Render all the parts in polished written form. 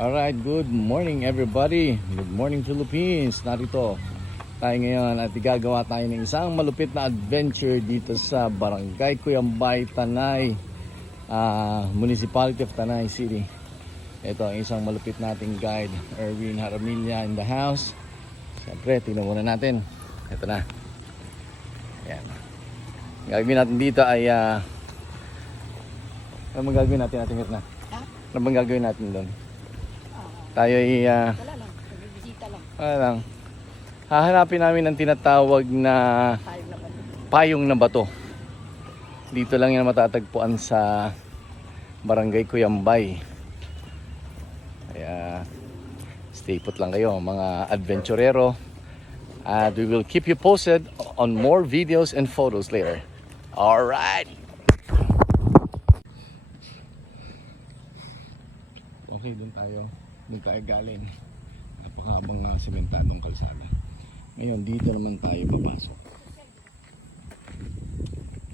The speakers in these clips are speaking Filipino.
Alright, good morning everybody. Good morning Philippines. Narito tayo ngayon at gagawa tayo ng isang malupit na adventure dito sa Barangay Cuyambay, Tanay, Municipality of Tanay City. Ito ang isang malupit nating guide, Erwin Haramilla in the house. Siyempre, tingnan muna natin. Ito na. Ayan. Gagawin natin dito ay ano bang gagawin natin na? Ano bang gagawin natin doon? Tayo ay Wala lang, nagbibisita lang. wala lang. Hahanapin namin ang tinatawag na Tayo naman. payong na bato. Dito lang yan matatagpuan sa Barangay Cuyambay. Kaya stay put lang kayo mga adventurero. And we will keep you posted on more videos and photos later. Alright! Okay, doon tayo galing. Napakahabang sementadong kalsada. Ngayon, dito naman tayo papasok.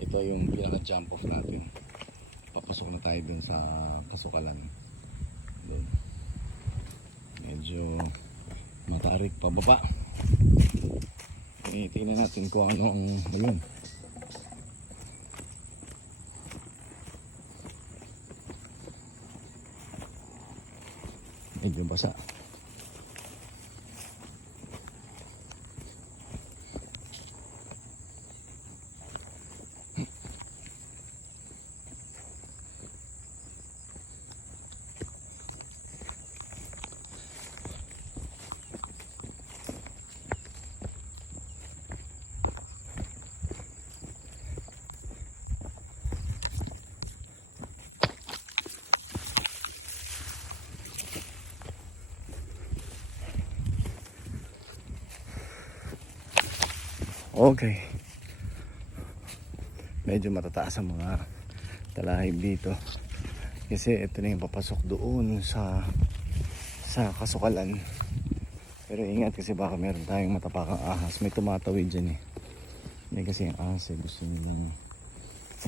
Ito yung pinaka jump off natin. Papasok na tayo dun sa kasukalan. Dun. Medyo matarik pababa. Tingnan natin kung ano ang ayun. Medyo basa. Okay. Medyo matataas ang mga talahib dito. Kasi ito na yung papasok doon sa kasukalan. Pero ingat kasi baka meron tayong matapakang ahas. May tumatawid dyan eh. May kasi yung ahas eh. Gusto nilang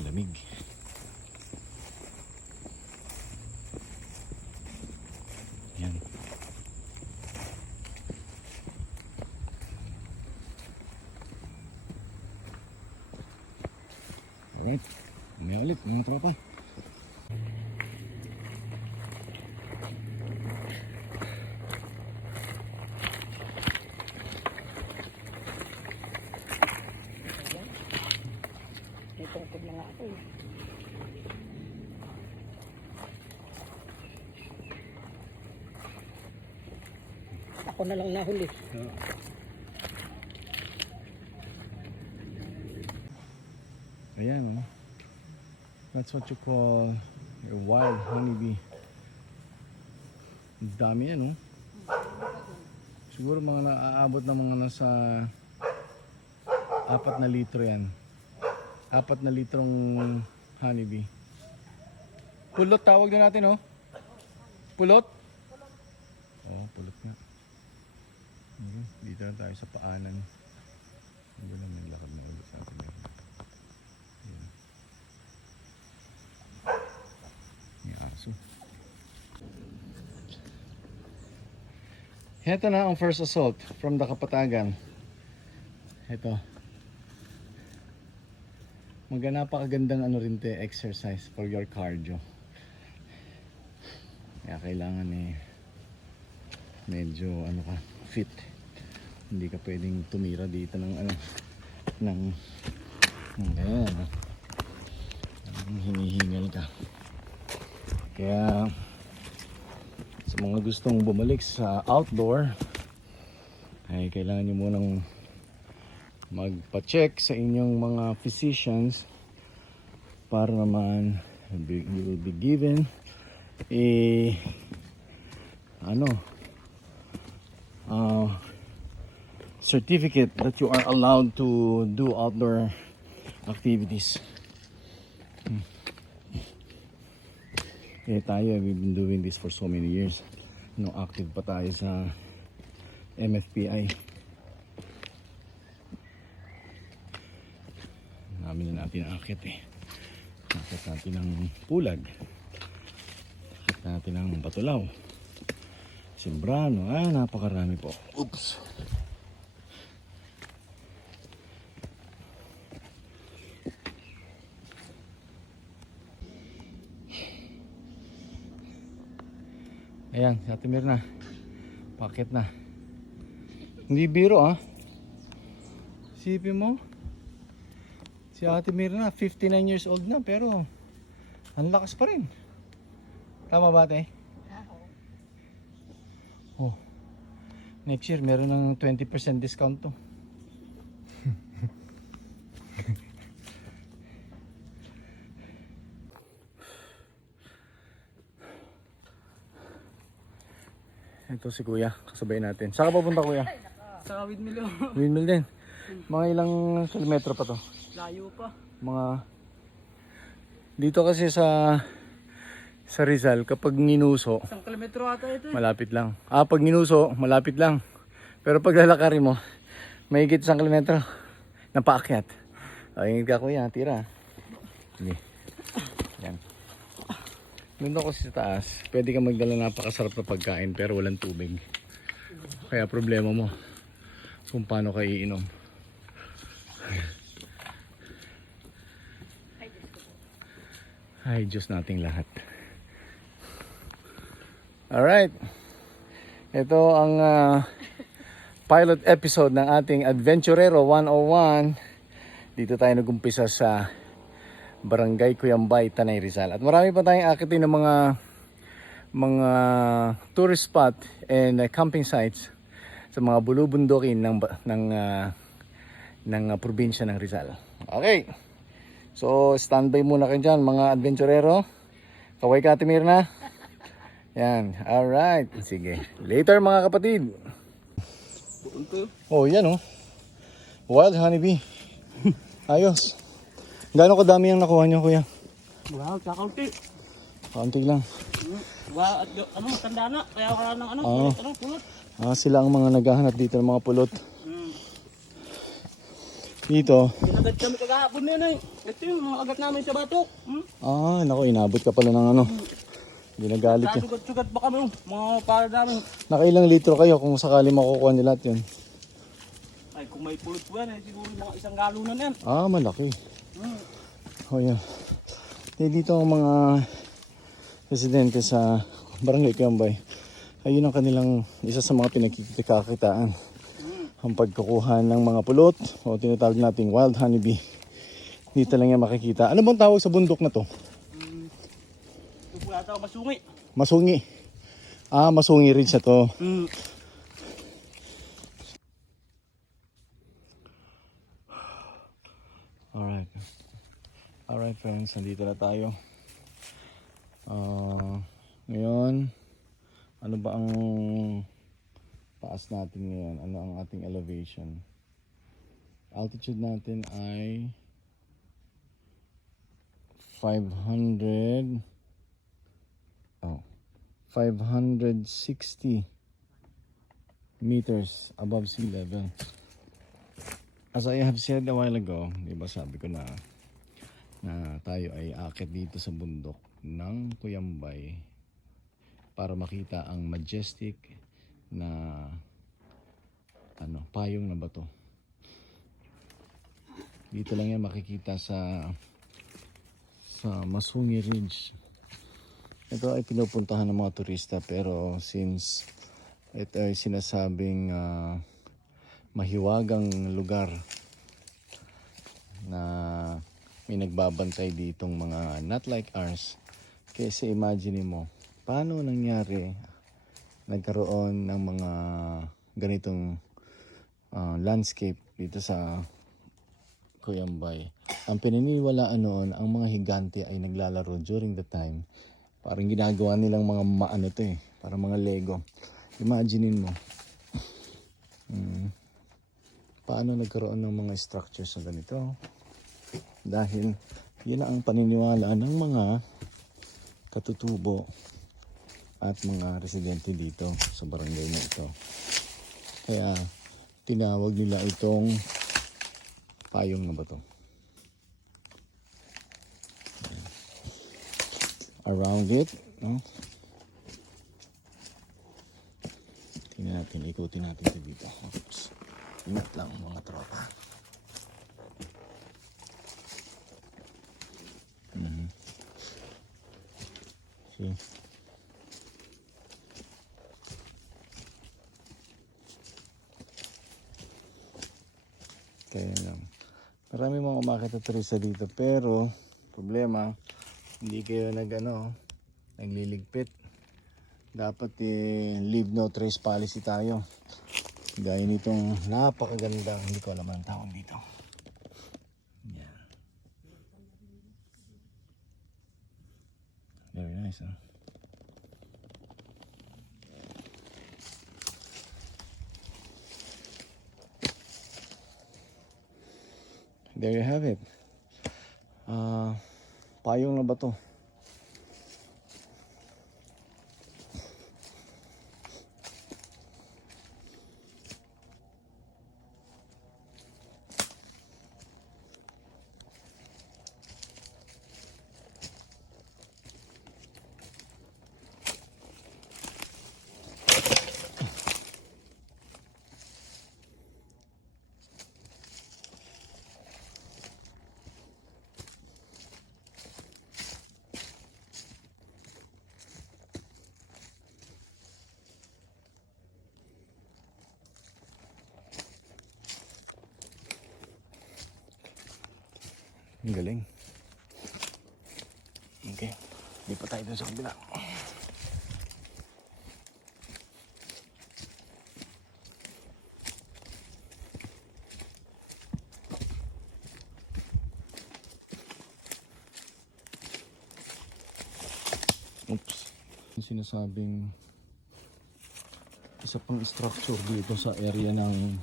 lamig. Yan. Alright, may ulit mga tropa. May tungkod na nga ako eh. Ako na lang nahuli. Ayan, oh. That's what you call a wild honeybee. Dami yan, oh. Siguro mga naaabot na mga nasa 4 na litro yan. 4 na litrong honeybee. Pulot tawag na natin, oh. Pulot? Oh, pulot nga. Dito na tayo sa paanan. Hindi na may lakad na ulit sa atin. Ito na ang first assault from the Kapatagan. Ito. Napakagandang ano rin te, exercise for your cardio. Kaya kailangan eh medyo ano ka, fit. Hindi ka pwedeng tumira dito ng ano ng ganyan. Hinihingal ka. Kaya sa mga gustong bumalik sa outdoor ay kailangan nyo munang magpa-check sa inyong mga physicians para naman you will be given a certificate that you are allowed to do outdoor activities. Tayo, we've been doing this for so many years. Active pa tayo sa MFPI. Namin na natin akit eh. Akit natin ng pulag. Akit natin ng batulaw. Sobrano. Napakarami po. Oops. Ayan, si Ate Mirna. Pakit na. Hindi biro Sipin mo. Si Ate Mirna, 59 years old na pero ang lakas pa rin. Tama ba, ate? Oh. Next year meron ng 20% discount to. Ito si Kuya, kasabay natin. Saan ka papunta, Kuya? Sa windmill. Windmill din. Mga ilang kilometro pa to? Layo pa. Mga dito kasi sa Rizal kapag ninuso 1 kilometro ata ito. malapit lang. Pag ninuso malapit lang. Pero pag lalakarin mo mahigit 1 kilometro na paakyat. Ingit ka, Kuya, tira. Sige. Yan. Doon ako sa taas, pwede ka magdala napakasarap na pagkain pero walang tubig. Kaya problema mo kung paano ka iinom. Ay, Diyos nating lahat. Alright. Ito ang pilot episode ng ating Adventurero 101. Dito tayo nag-umpisa sa Barangay Cuyambay, Tanay Rizal. At marami pa tayong akitin ng mga tourist spot and camping sites sa mga bulubundukin ng probinsya ng Rizal. Okay. So, standby muna kayo dyan, mga adventurero. Kaway ka, Ate Mirna. Yan. Alright. Sige. Later, mga kapatid. Oh, yan Wild honeybee. Ayos. Gano'ng kadami yung nakuha nyo, Kuya? Wow, kakaunti. Kaunti lang. Wow, at matanda na. Kaya wala ng pulot. Sila ang mga naghahanap dito ng mga pulot. Dito. Agad kami kagahapon na yun Ito yung mga agat namin sa batok. Naku, inabot ka pala ng Ginagalit yun. Sugat-sugat pa kami mga para namin. Nakailang litro kayo kung sakali makukuha nila lahat yun? Ay, kung may pulot po yan, siguro mga 1 galunan yan. Malaki. Oh, yan. Dito ang mga residente sa Barangay Cuyambay. Ayun ang kanilang isa sa mga pinagkikakitaan. Ang pagkukuha ng mga pulot o tinatawag nating wild honeybee. Dito lang yan makikita. Ano bang tawag sa bundok na to? Ito po yata masungi. Masungi. Masungi rin siya to. Alright. Alright friends, nandito na tayo. Ngayon, ano ba ang taas natin ngayon? Ano ang ating elevation? Altitude natin ay 560 meters above sea level. As I have said a while ago, diba sabi ko na tayo ay aakyat dito sa bundok ng Cuyambay para makita ang majestic na payong na bato. Dito lang yan makikita sa Masungi Ridge. Ito ay pinupuntahan ng mga turista pero since ito ay sinasabing mahiwagang lugar na may nagbabantay ditong mga not like ours. Kasi imagine mo, paano nangyari nagkaroon ng mga ganitong landscape dito sa Cuyambay. Ang pininiwalaan noon, ang mga higante ay naglalaro during the time. Parang ginagawa nilang mga parang mga Lego. Imaginein mo. Paano nagkaroon ng mga structures na ganito? Dahil yun ang paniniwala ng mga katutubo at mga residente dito sa barangay na ito. Kaya tinawag nila itong payong na bato. Around it, Tingnan natin, ikutin natin ito dito. Oops. Ingat lang mga tropa. See? Kaya lang. Marami mga umakit at turista dito pero problema, hindi kayo nagliligpit. Dapat leave no trace policy tayo. Gaya nitong napakagandang, hindi ko alam ang tawag dito. Yan. Very nice, huh? There you have it. Payong na bato. Ang galing. Okay. Di pa tayo dun sa kabila. Oops. Yung sinasabing isa pang structure dito sa area ng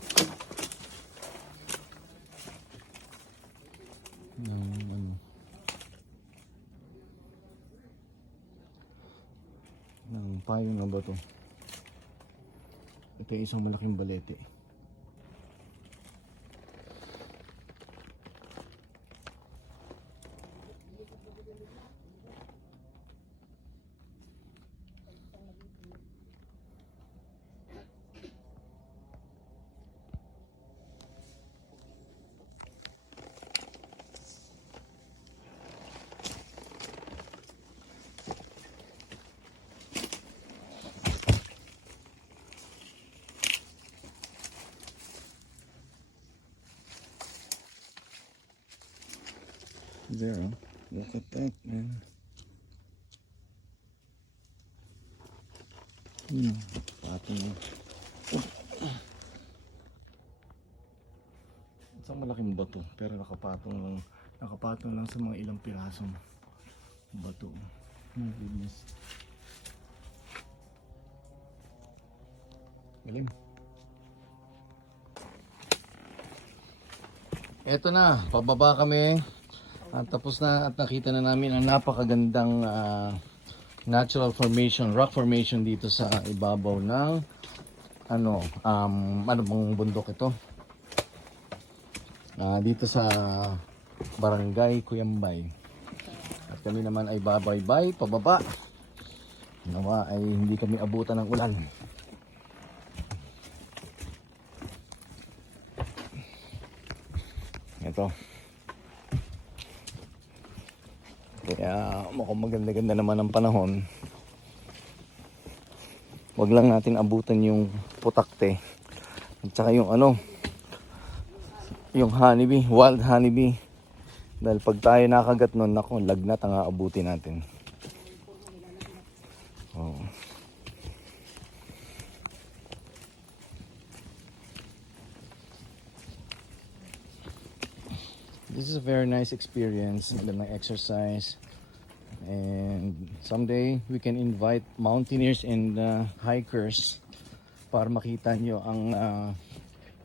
payong na bato. Ito yung isang malaking balete. There, huh? Look at that, man. Patong mo. Isang malaking bato, pero nakapatong lang sa mga ilang pirasong bato. Oh goodness. Galing. Eto na, pababa kami. At tapos na at nakita na namin ang napakagandang natural formation, rock formation dito sa ibabaw ng ano bang bundok ito? Dito sa Barangay Cuyambay. At kami naman ay babaybay pababa. Nawa ay hindi kami abutan ng ulan. Ito. Kaya mukhang maganda-ganda naman ang panahon. Wag lang natin abutan yung putakte. At saka yung yung honeybee, wild honeybee. Dahil pag tayo nakagat nun, nako, lagnat ang aabutin natin. Oh. This is a very nice experience, magandang exercise, and someday we can invite mountaineers and hikers para makita nyo ang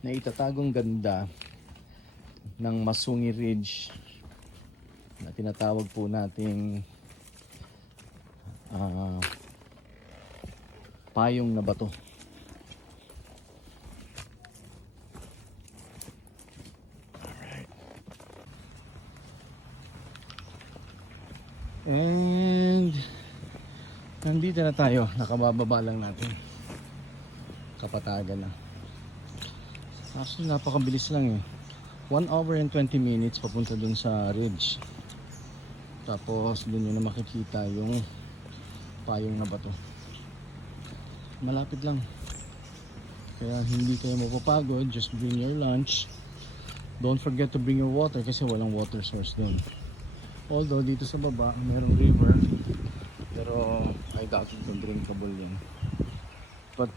naitatagong ganda ng Masungi Ridge na tinatawag po nating payong na bato. And nandito na tayo, nakabababa lang natin. Kapatagan na. Actually, napakabilis lang eh. 1 hour and 20 minutes papunta dun sa ridge. Tapos dun yun na makikita yung payong na bato. Malapit lang. Kaya hindi kayo mapapagod. Just bring your lunch. Don't forget to bring your water kasi walang water source dun. Although dito sa baba merong river, pero I doubt it kung drinkable yan. But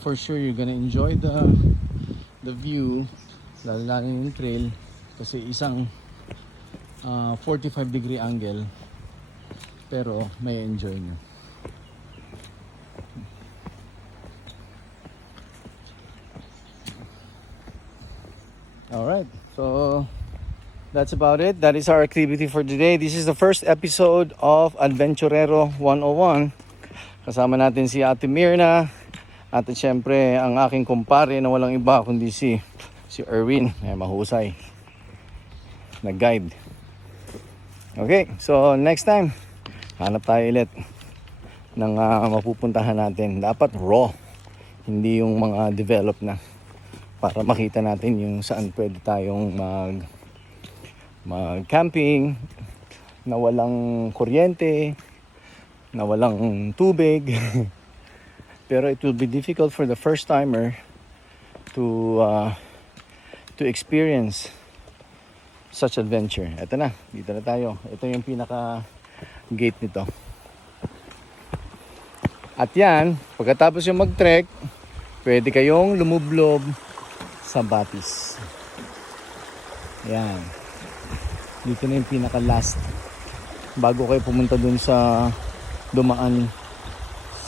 for sure you're gonna enjoy the view, lalo yung trail kasi isang 45-degree angle, pero may enjoy nyo. Alright, so that's about it. That is our activity for today. This is the first episode of Adventurero 101. Kasama natin si Ate Mirna at syempre ang aking kumpare na walang iba kundi si Erwin. Mahusay na guide. Okay, so next time hanap tayo ulit ng mapupuntahan natin. Dapat raw, hindi yung mga developed na, para makita natin yung saan pwede tayong mag-camping na walang kuryente, na walang tubig. Pero it will be difficult for the first timer to experience such adventure. Ito na, dito na tayo. Ito yung pinaka gate nito. At yan, pagkatapos yung mag-trek, pwede kayong lumublob sa Batis. Yan. Dito na yung pinaka last. Bago kayo pumunta dun sa dumaan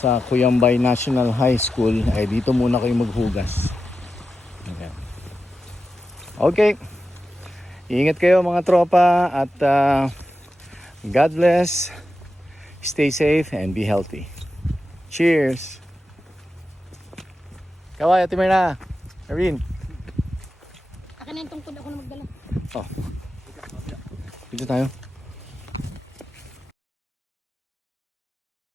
sa Cuyambay National High School, ay dito muna kayo maghugas. Okay. Okay. Ingat kayo mga tropa at God bless. Stay safe and be healthy. Cheers. Kaway, Ate Mirna. Erwin. Akin na yung tungkod, ako na magdala. Dito tayo.